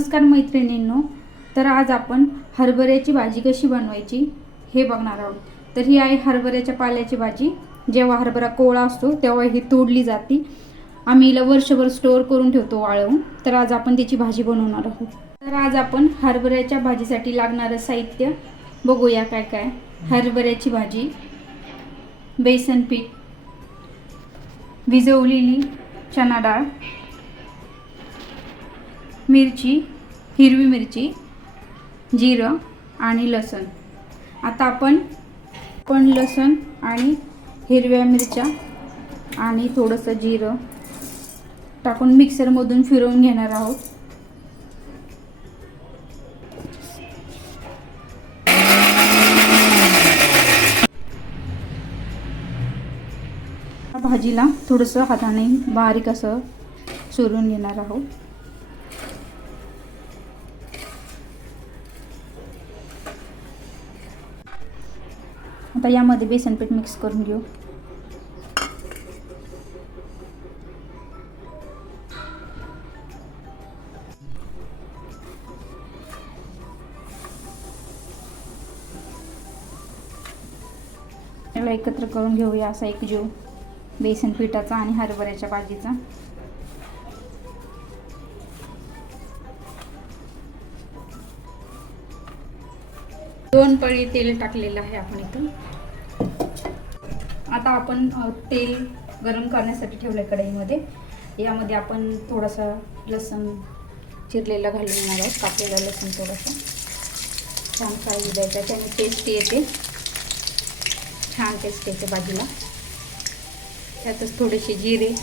नमस्कार मैत्रिणींनो, तर आज आपण हरभऱ्याची भाजी कशी बनवायची हे बघणार आहोत। तर ही आहे हरभऱ्याच्या पाल्याची भाजी। जेव्हा हरभरा कोवळा असतो तेव्हा ही तोडली जाते। आम्ही हिला वर्षभर स्टोअर करून ठेवतो वाळवून। तर आज आपण त्याची भाजी बनवणार आहोत। तर आज आपण हरभऱ्याच्या भाजीसाठी लागणारे साहित्य बघूया काय काय। हरभऱ्याची भाजी, बेसन पीठ, भिजवलेली चना डाळ, मिरची, हिरवी मिरची, जिरं आणि लसूण। आता आपण लसूण आणि हिरव्या मिरच्या आणि थोडंसं जिरं टाकून मिक्सरमधून फिरवून घेणार आहोत। भाजीला थोडंसं हाताने बारीक असं चुरून घेणार आहोत। आता यामध्ये बेसन पीठ मिक्स करून घेऊ। याला एकत्र करून घेऊया असा एक जीव बेसन पिठाचा आणि हरभऱ्याच्या भाजीचा। दोन पळी तेल टाकलेलं आहे आपण इथं। आता आपण तेल गरम करण्यासाठी ठेवलं कढईमध्ये। यामध्ये आपण थोडासा लसूण चिरलेला घालून घेणार आहोत। कापलेला लसूण थोडासा छान फ्राय द्यायचा, त्याने टेस्ट येते, छान टेस्ट येते भाजीला। त्यातच थोडेसे जिरे,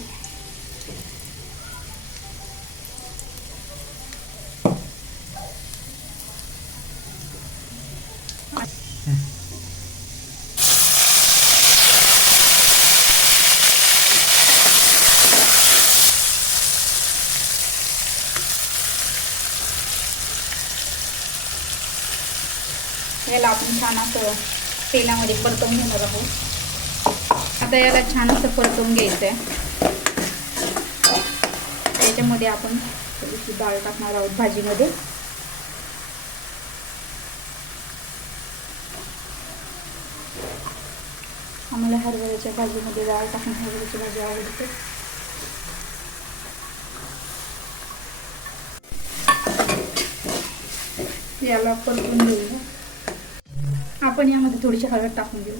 याला आपण छान असं तेलामध्ये परतवून घेणार आहोत। आता याला छान असं परतवून घ्यायचं आहे। त्याच्यामध्ये आपण थोडीशी डाळ टाकणार आहोत भाजीमध्ये। आम्हाला हरभऱ्याच्या भाजीमध्ये डाळ टाकून हरभऱ्याची भाजी आवडते। याला परतून घेऊया। आपण यामध्ये थोडीशी हळद टाकून घेऊ।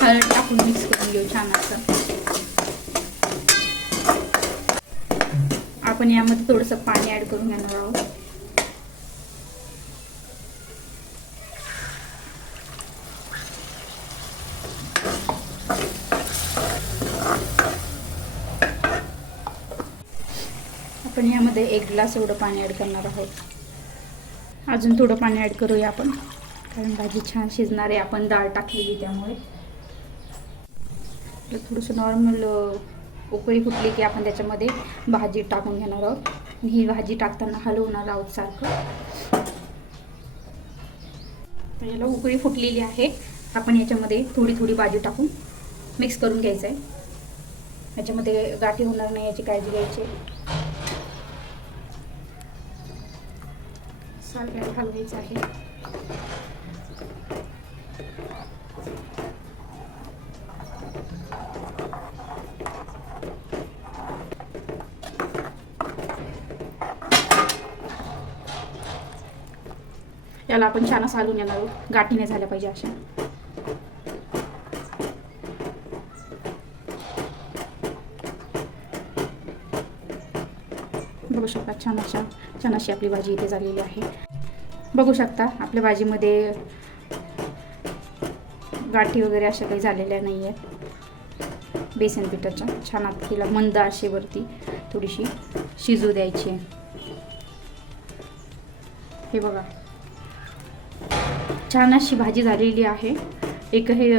हळद टाकून मिक्स करून घेऊ छान असं। आपण यामध्ये थोडंसं पाणी ऍड करून घेणार आहोत। आपण यामध्ये 1 ग्लास एवढं पाणी ऍड करणार आहोत। अजून थोडं पाणी ऍड करूया आपण, कारण भाजी छान शिजणार आहे, आपण डाळ टाकलेली त्यामुळे। थोडंसं नॉर्मल उकळी फुटली की आपण त्याच्यामध्ये भाजी टाकून घेणार आहोत। ही भाजी टाकताना हलवणार आहोत सारखं। तर याला उकळी फुटलेली आहे। आपण याच्यामध्ये थोडी थोडी भाजी टाकून मिक्स करून घ्यायचं आहे। याच्यामध्ये गाठी होणार नाही याची काळजी घ्यायची। सारखं हलवायचं आहे। याला आपण छान असं हलवून घेणार आहोत, गाठी नाही झाल्या पाहिजे अशा। बघू शकता छान अशी आपली भाजी इथे झालेली आहे। बघू शकता आपल्या भाजीमध्ये गाठी वगैरे अशा काही झालेल्या नाही आहेत बेसन पिठाच्या। छान आता तिला मंद आचेवरती थोडीशी शिजू द्यायची आहे। हे बघा छान अशी भाजी झालेली आहे। एकही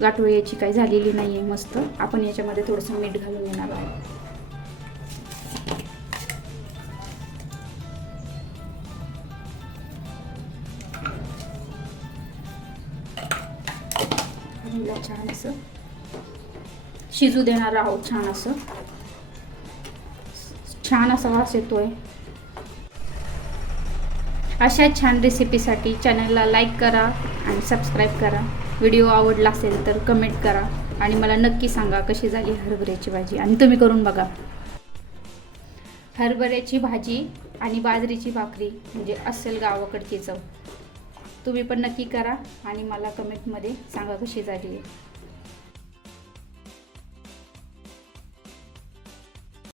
गाठोळ याची काही झालेली नाही आहे। मस्त आपण याच्यामध्ये थोडंसं मीठ घालून घेणार आहोत। छान असं शिजू देणार आहोत। छान असं छान असा वास येतोय. अशा छान रेसिपीसाठी चॅनलला लाईक करा आणि सबस्क्राईब करा. व्हिडिओ आवडला असेल तर कमेंट करा आणि मला नक्की सांगा कशी झाली हरभऱ्याची भाजी, आणि तुम्ही करून बघा. हरभऱ्याची भाजी आणि बाजरीची भाकरी म्हणजे असेल गावाकडची चव. तुम्ही पण नक्की करा आणि मला कमेंटमध्ये सांगा कशी झाली आहे.